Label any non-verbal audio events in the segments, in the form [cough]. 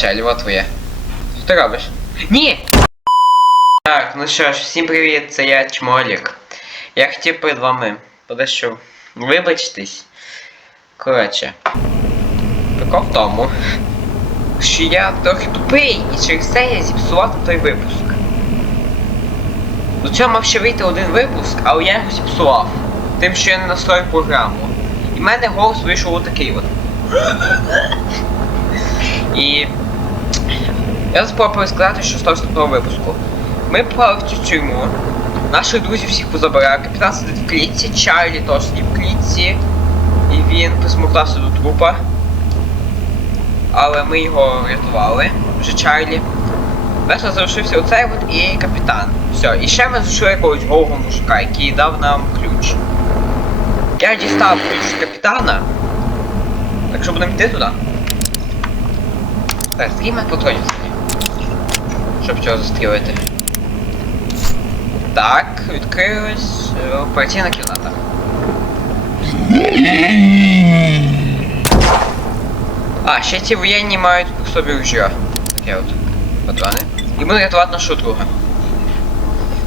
Челіва твоє. Що ти робиш? Ні! Так, ну що ж, всім привіт, це я Чмолік. Я хотів перед вами подещо вибачитись. Коротше. Прикол в тому, що я трохи тупий, і через це я зіпсував той випуск. До цього мав ще вийти один випуск, але я його зіпсував. Тим, що я не настроїв програму. І в мене голос вийшов отакий от. І я спробую сказати, що до того випуску. Ми попали в цю тюрму. Наших друзів всіх позабирав. Капітан сидить в клітці, Чарлі теж сидів в клітці. І він присмоктався до трупа. Але ми його врятували. Вже Чарлі. Далі залишився оцей от і капітан. Все, і ще ми знайшли якогось голого мужика, який дав нам ключ. Я дістав ключ з капітана. Так що будемо йти туди. Так, в мене взагалі? Щоб цього застрілити. Так, відкрилась е, операційна кімната. А, ще ці воєнні мають при собі ружьо. Таке от. Патрони. І будемо рятувати нашого друга.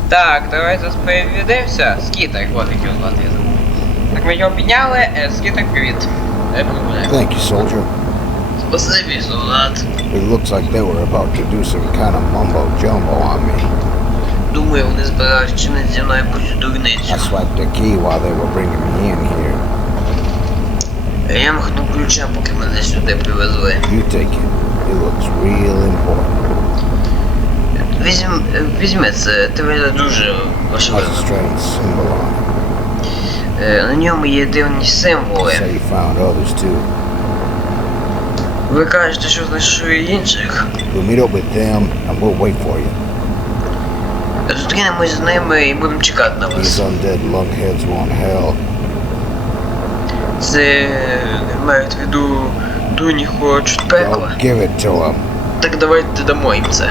Так, давайте переведемося. Скітер, вот який от звати. Так, ми його підняли. Е, Скітер, привіт. Thank you, soldier. Спасибі, солдат. It looks like they were about to do some kind of mumbo jumbo on me. Думаю, вони збирають чинити зі мною якусь дурницю. I swiped the key while they were bringing me in here. Я махнув ключа, поки мене сюди привезли. You take it. It looks real important. Візьм, візьми це, ти виглядає дуже Has важливо. a strange symbol on it. Е, На ньому є дивні You символи. say you found others too. Ви кажете, що знайшли і інших. We'll meet up with them and we'll wait for you. Зустрінемось з ними і будемо чекати на These вас. undead lunkheads want hell. Це мають в виду дуні хочуть пекла. Don't give it to them. Так давайте дамо їм це.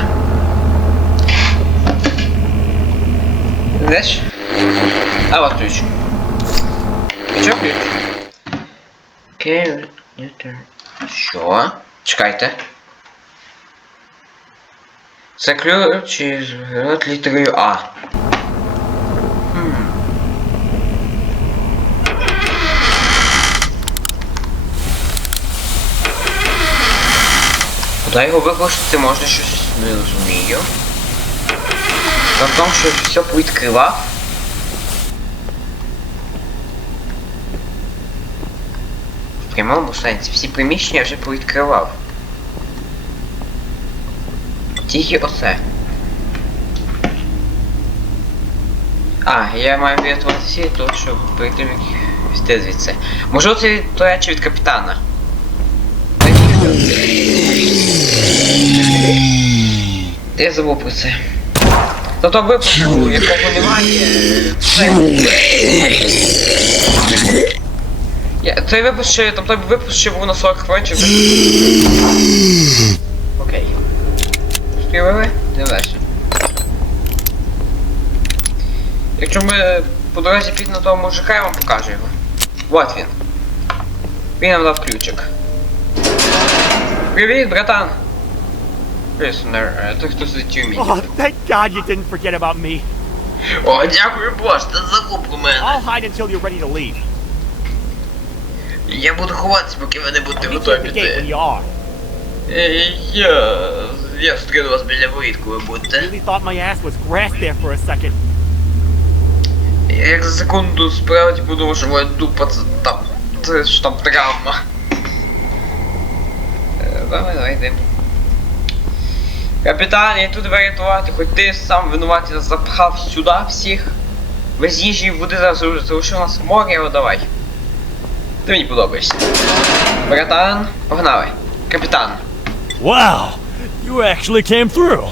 Знаєш? А вот ключ. Що ключ? Окей, Ньютон. Що? Чекайте. Це ключ із рот літерою А. Хм. Куди його використати можна щось не розумію. Тому, що все повідкривав. Прямому сенсі всі приміщення вже повідкривав. Тільки оце. А, я маю врятувати всі, то тим як піти звідси. Може це до речі від капітана. Та я забув про це. Тобто випуску, якого немає. Це... Я, цей випуск ще, там той випуск ще був на 40 хвилин чи вже. Окей. Стрілили? Йдемо далі. Якщо ми по дорозі підемо на того мужика, я вам покажу його. Вот він. Він нам дав ключик. Привіт, братан! Prisoner, той хто сидить у тюрмі. Oh, thank God you didn't forget about me. О, дякую Боже, ти забув про мене. I'll hide until you're ready to leave. Я буду ховатися, поки ви не будете готові when піти. Е, Я... Я зустріну вас біля воріт, коли будете. Я як за секунду справді подумав, що моя дупа це там... Це ж там травма. Е, Давай, давай, йдемо. Капітан, я тут врятувати, хоч ти сам винуватий запхав сюди всіх. Без їжі і води зараз залишив нас море, але давай. Ти мені подобаєшся. Братан, погнали. Капітан. Wow, you actually came through.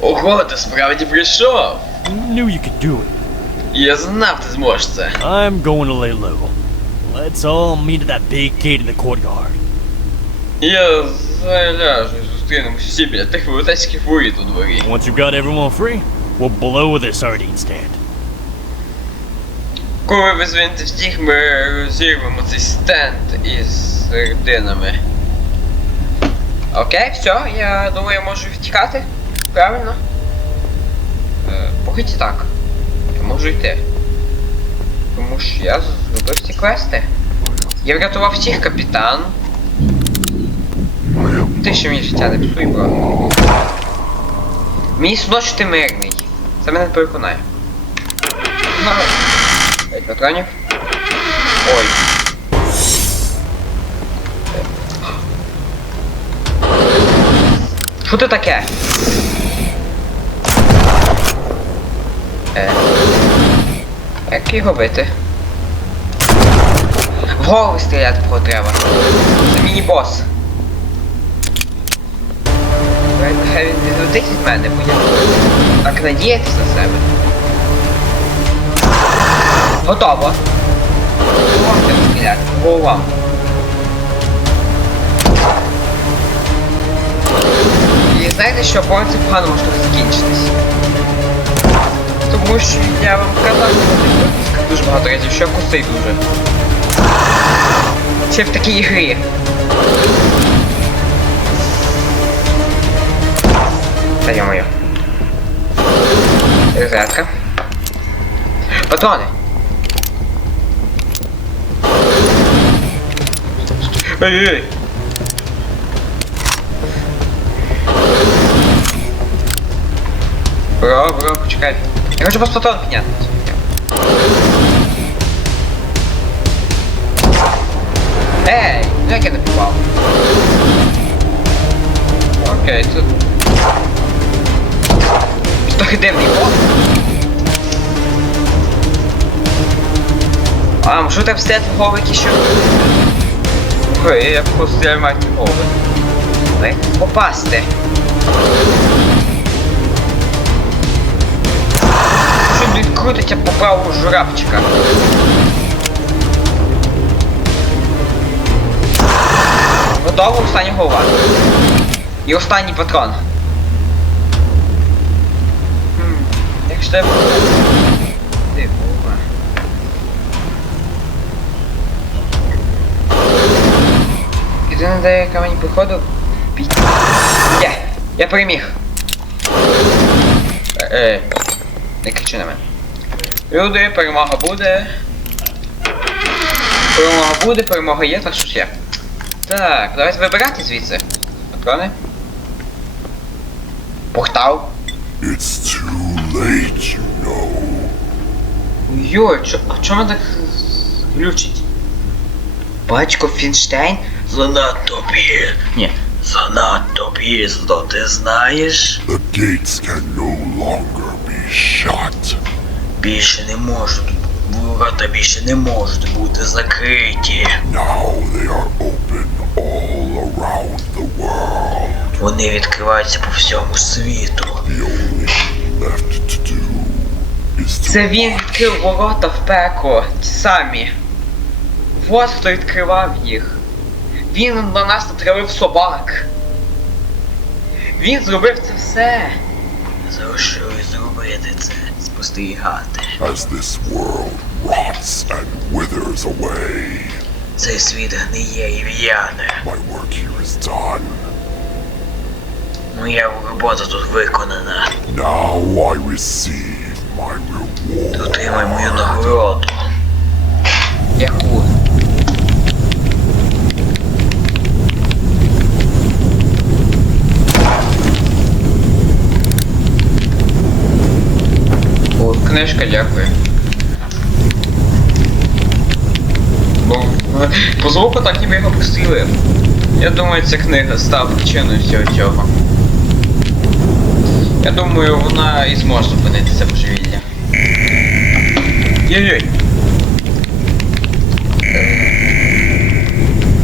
Ого, ти справді прийшов. Knew you could do it. Я знав, ти зможеш це. I'm going to lay low. Let's all meet at that big gate in the courtyard. Я заляжу і зустрінемося всі біля тих велетенських воріт у дворі. Once you've got everyone free, we'll blow this sardine stand. Коли ви звільните всіх, ми розірвемо цей стенд із серединами. Окей, все, я думаю, я можу втікати. Правильно? Е, поки так. Я можу йти. Тому що я зробив ці квести. Я врятував всіх капітан. Ти ще мені життя не псуй, бро. Мені ти мирний. Це мене переконає. П'ять патронів. Ой. Що це таке? Е. Як його бити? В голову стріляти кого треба. Це міні-бос. Давай, Нехай він летить від мене, бо я так надіятися на себе. Готово. По. І знаєте що, по погано може закінчитись. Тому що я вам казав, дуже багато разів, що кусий дуже. Ще в такій грі. Та йо-моє. Розрядка. Патрони. Ой-ой-ой. Бро, бро, почекай. Я хочу просто патрон підняти. Ей, ну як я не попав? Окей, тут... Тут трохи дивний бот. А, можу так встати в голови якісь що? Ой, я просто стріляю мать в попасти. Що він крутиться по праву журавчика? Готово, остання голова. І останній патрон. Хм, як ж голова? Єдине, де яка приходу... Є! Я переміг! Е, е, не кричи на мене. Люди, перемога буде. Перемога буде, перемога є, так що ж є. Так, давайте вибирати звідси. Патрони. Портал. It's too late, you know. Йой, чо, а чому так глючить? Батько Фінштейн? Занадто пізно. Ні, занадто пізно, ти знаєш? The gates can no longer be shut. Більше не можуть. Ворота більше не можуть бути закриті. Now they are open all around the world. Вони відкриваються по всьому світу. The only thing left to do is to Це він відкрив ворота в пекло, ті самі. Вот хто відкривав їх. Він на нас натравив собак. Він зробив це все. Залишилось зробити це, спостерігати. as this world rots and withers away. Цей світ гниє і в'яне. My work here is done. Моя робота тут виконана. Now I receive my reward. Отримай мою нагороду. Яку? О, книжка, дякую. Бо е, по звуку так ніби його пострілив. Я думаю, ця книга стала причиною всього цього. Я думаю, вона і зможе зупинити це божевілля. Йой-йой.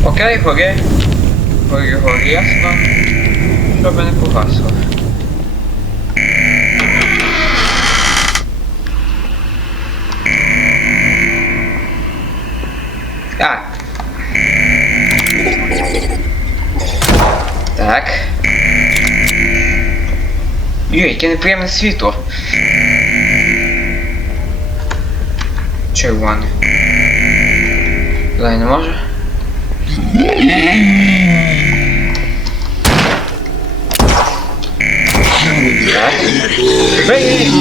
Окей, гори. Гори, гори, ясно. Щоб не погасло. Так. Йо, яке неприємне світло. Червоне. Туди не може? Так. Ей,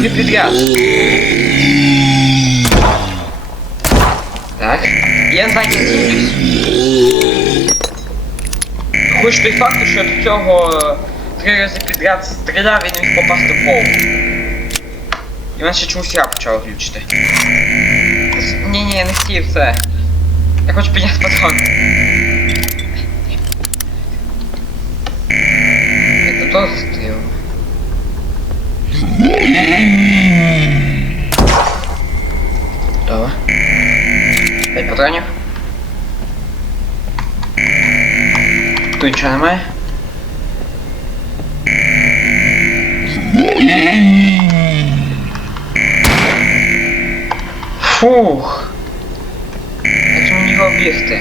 Три підряд. Знаю, як. Хоч той факт, що до цього три рази підряд стріляв не міг попасти в голову. І мене ще чомусь я почав глючити. Ні, ні, не хотів це. Я хочу підняти патрон. Это тоже стрел. Готово. П'ять патронів. Тут. Фух. Як мені його бігти?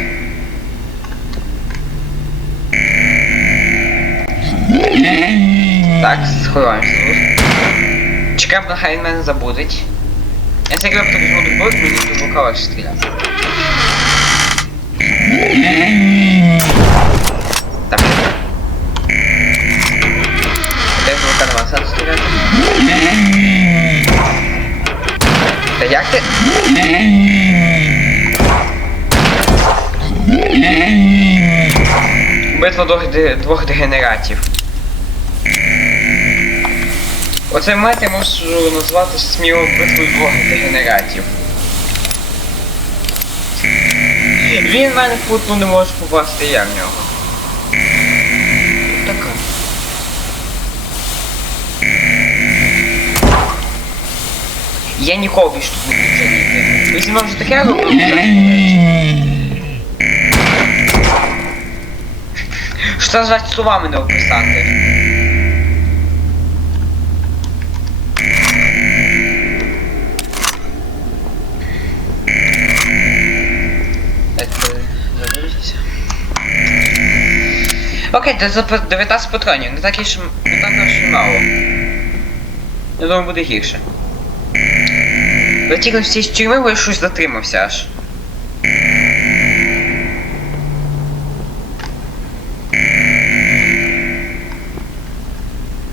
Так, сховаємося тут. Чекаємо, нехай мене забудеть. Я всякий випадок візьму дубок, мені до бока стріляти. Бока нема сенсу стріляти? Та як ти? Битва двох, двох дегенератів. Оцей мет я можу назвати сміло битвою двох дегенератів. Він мене путно не може попасти, я в нього. Я нікого більше тут не жаліти. Ви зі мною вже таке робили? Що це за словами не описати? Окей, це за 19 патронів, не так і не так і мало. Я думаю, буде гірше. Витікли всі з тюрми, я щось затримався аж.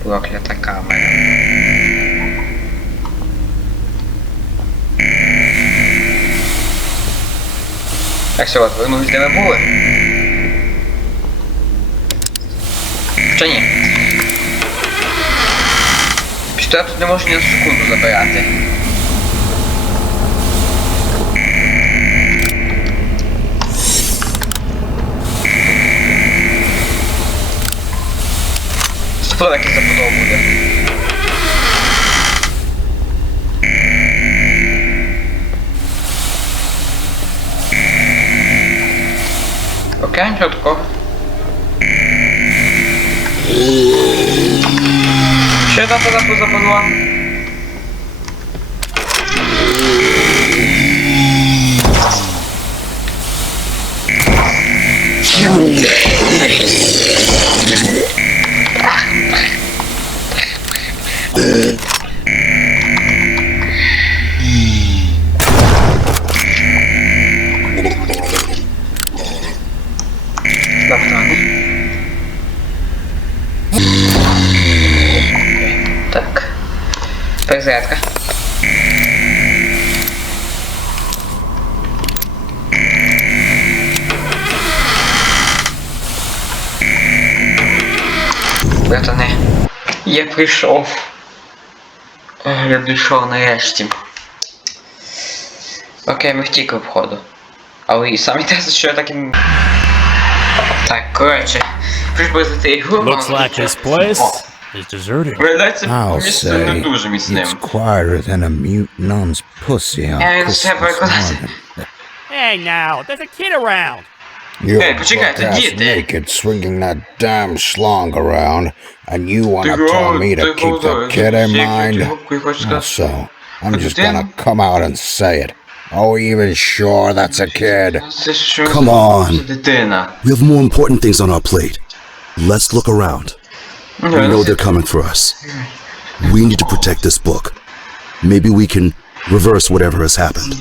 Проклята камера. Так все, вернулись, де ми були. Що ні? Пістолет тут не можу ні на секунду забирати. Що таке забудов буде? Окей, нічого такого. Ще там тоді западла. прийшов. Е, Я дійшов нарешті. Окей, ми втікли входу. Але і самі те, що я таким. Так, коротше. Прийшли за цією ігру. Looks like this place is deserted. Виглядається I'll місце не say дуже міцним. it's quieter than a mute nun's pussy on Yeah, it's Christmas separate class. morning. Hey now, there's a kid around. You're hey, poczekaj, to naked swinging that damn schlong around, and you want to tell me to keep the kid in mind? Oh, so. I'm just gonna come out and say it. Oh, even sure that's a kid. Come on. We have more important things on our plate. Let's look around. We know they're coming for us. We need to protect this book. Maybe we can reverse whatever has happened.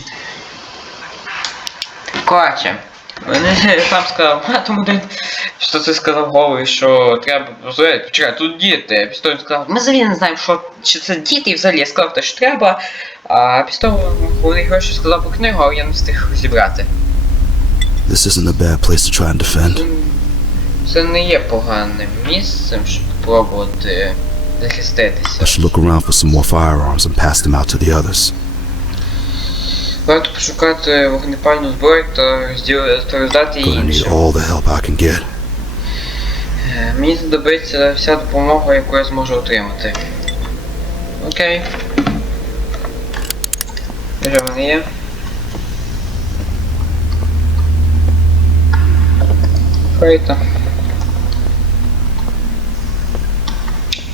Gotcha. Мене [laughs] сам сказав, а [laughs] тому один, що ти сказав голий, що треба розуміти, почекай, тут діти. Пістоль сказав, ми взагалі не знаємо, що чи це діти, і взагалі я сказав те, що треба. А пістоль головний гроші сказав про книгу, але я не встиг розібрати. This isn't a bad place to try and defend. Це не є поганим місцем, щоб пробувати I should look around for some more firearms and pass them out to the others. Варто пошукати вогнепальну зброю та роздати її іншим. all the help I can get. Е, Мені знадобиться вся допомога, яку я зможу отримати. Окей. Де в мене є? Фрейта.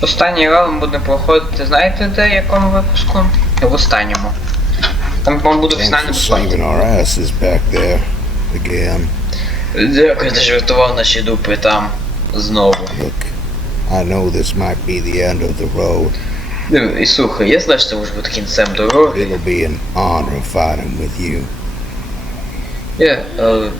Останній раунд буде проходити, знаєте де, в якому випуску? В останньому. Там, по-моєму, буде Thanks фінальний for босс. saving our asses back there. Again. Дякую, ти жартував наші дупи там. Знову. Look, I know this might be the end of the road. Диви, І слухай, я знаю, що це може бути кінцем дороги. It'll be an honor fighting with you. Я, але,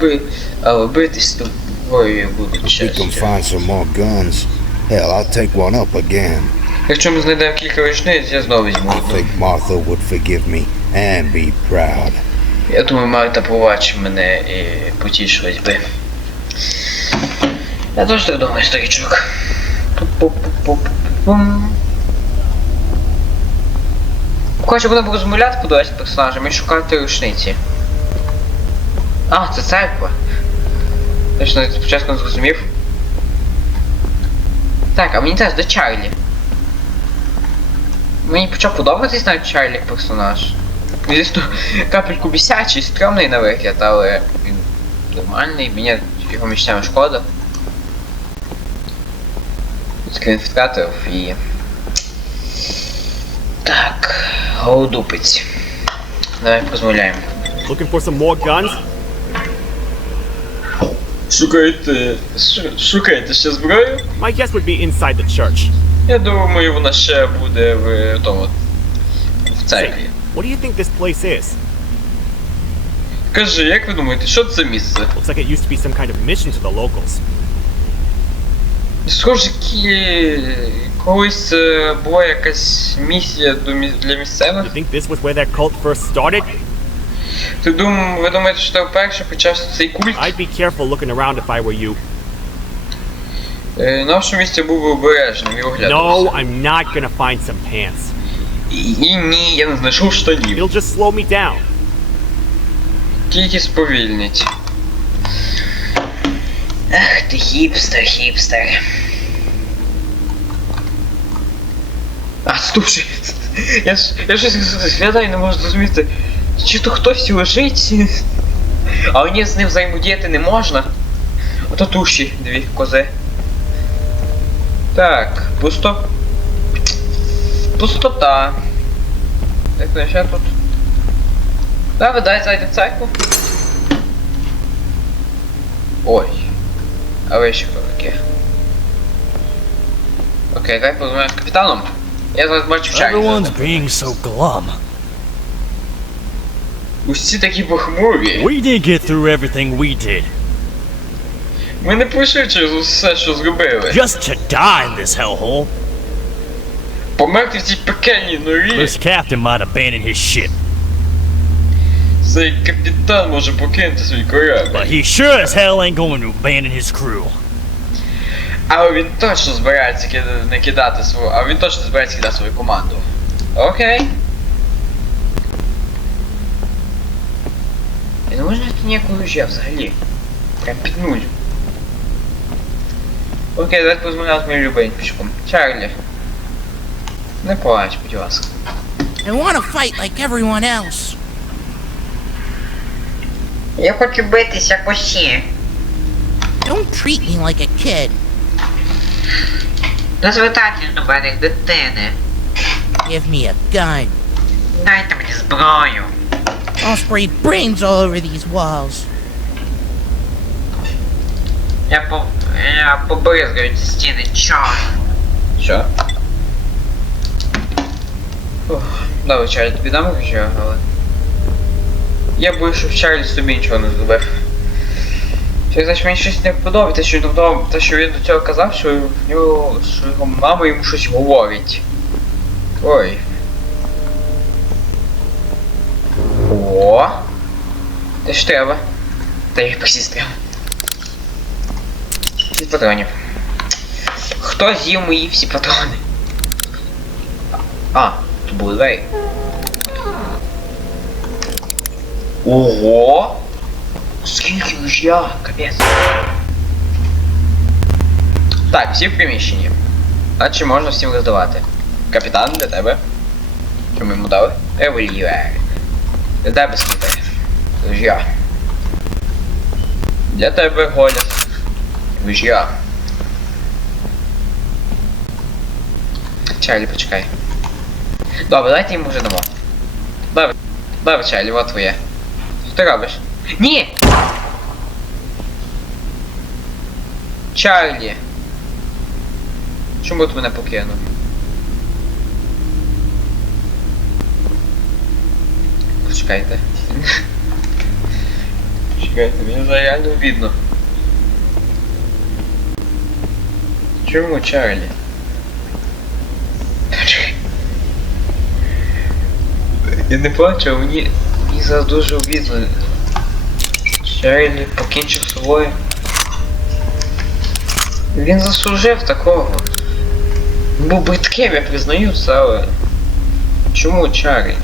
би, але битись з тобою буде We can чесно. find some more guns. Hell, I'll take one up again. Якщо ми знайдемо кілька річниць, я знову візьму I одну. think Martha would forgive me and be proud. Я думаю, Марта побачить мене і потішилась би. Я теж так думаю. Пу-пу-пу-пу-пум. Коротше, будемо розмовляти по 20 персонажам і шукати рушниці. А, це церква. Навіть спочатку не зрозумів. Так, а мені теж до Чарлі. Мені почав подобатись навіть Чарлі персонаж. Звісно, капельку бісячий, стрьомний на вигляд, але він нормальний, мені його місцями шкода. Скрін втратив і. Так, голодупець. Давай позмовляємо. Looking for some more guns? Шукаєте. Шукаєте ще зброю? My guess would be inside the church. Я думаю, вона ще буде в тому. В церкві. What do you think this place is? Кажи, як ви думаєте, що це за місце? Looks like it used to be some kind of mission to the locals. Схоже, кі... колись е, була якась місія до мі... для місцевих. You think this was where that cult first started? Ти дум... Ви думаєте, що це вперше почався цей культ? I'd be careful looking around if I were you. Е, На вашому місці був би обережним і оглядався. No, I'm not gonna find some pants. І, ні, я не знайшов штанів. It'll just slow me down. Тільки сповільнить. Ах ти хіпстер, хіпстер. А, слушай, я ж я щось згадаю, не можу зрозуміти. Чи то хтось лежить, а ні, з ним взаємодіяти не можна. Ото туші, дві кози. Так, пусто. Пустота. Так, ну ще тут. Давай, дай зайдемо в церкву. Ой. А ви що таке? Окей, дай позвоню з капітаном. Я зараз бачу чай. Everyone's being so glum. Усі такі похмурі. We didn't get through everything we did. Ми не пройшли через усе, що зробили. Just to die in this hellhole. Померти в цій пекельній норі. This captain might abandon his ship, Цей капітан може покинути свій but he sure as hell ain't going to abandon his crew. Але він точно збирається кида- не кидати свою. А він точно збирається кидати свою команду. Окей. І не можна знайти ніякого ружя взагалі. Прям під нуль. Окей, давайте позмовляємо з моїм любеньком. Чарлі. Не плач, будь ласка. I want to fight like everyone else. Я хочу битись як усі. Don't treat me like a kid. Не звертайтесь до мене як дитини. Give me a gun. Дайте мені зброю. I'll spray brains all over these walls. Я по... Я побризгаю ці стіни чорно. Що? Добре, Чарлі, тобі дам ружьо, але... Я боюсь, що Чарлі собі нічого не зробив. Це значить мені щось не подобається, що того, те, що він до цього казав, що в нього, що його мама йому щось говорить. Ой. О. Те ж треба. Та й посістра. Від патронів. Хто з'їв мої всі патрони? А, були. Ого! Скільки ружья, капець. Так, всі в приміщенні. А чи можна всім роздавати? Капітан, для тебе. Що ми йому дали? Револьвер. Для тебе скільки? Ружья. Для тебе голос. Ружья. Чарлі, почекай. Добре, давайте йому вже дамо. Добре, добре, Чарлі, вот твоє. Що ти робиш? Ні! Чарлі! Чому ти мене покинув? Почекайте. [laughs] Чекайте, мені вже реально видно. Чому Чарлі? Я не плачу, а мені, мені зараз дуже обідно. Чарлі покінчив з собою. Він заслужив такого. Був бридким, я признаю але... Чому Чарлі?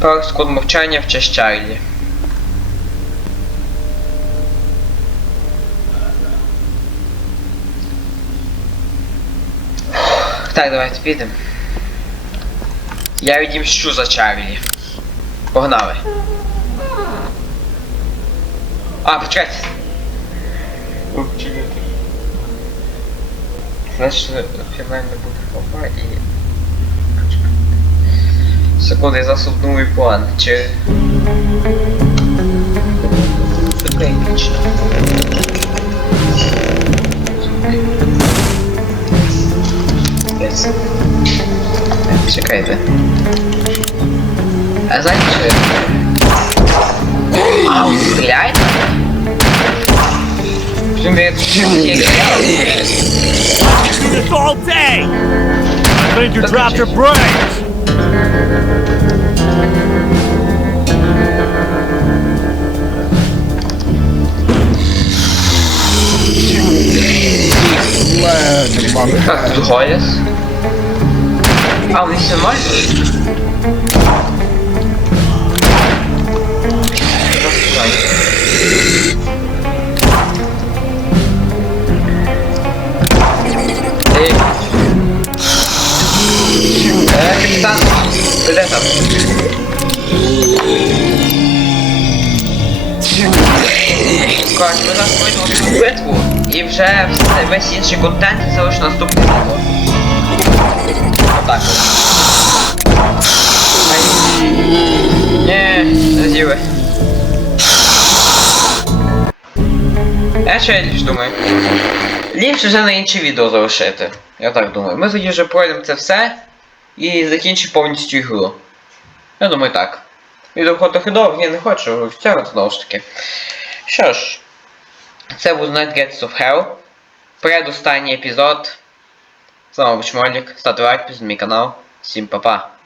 Пару секунд мовчання в честь Чарлі. Так, давайте підемо. Я відімщу за Чарлі. Погнали. А, почекайте. Значить, фінально буде попа і... Секунду, я обдумаю план. Чи... Епічна. Yes. Чекайте. А знаєте, що я... А, он стріляє? Блін, я тут є. Do this all day! I think you dropped your brakes! Land, my Так, тут голос. А, вони все. Е, капітан, ви де там? Коротше, ми пройдемо цю битву і вже все, весь інший контент залиш наступне відео. Отак. Не з'їли. Я я ліпше думаю? Ліпше вже на інше відео залишити. Я так думаю. Ми тоді вже пройдемо це все і закінчимо повністю ігру. Я думаю так. Відео трохи довго, я не хочу втягнути знову ж таки. Що ж, це був Night Gates of Hell. Предостанній епізод. З вами був Чмолік. Ставте лайк, на мій канал. Всім па-па.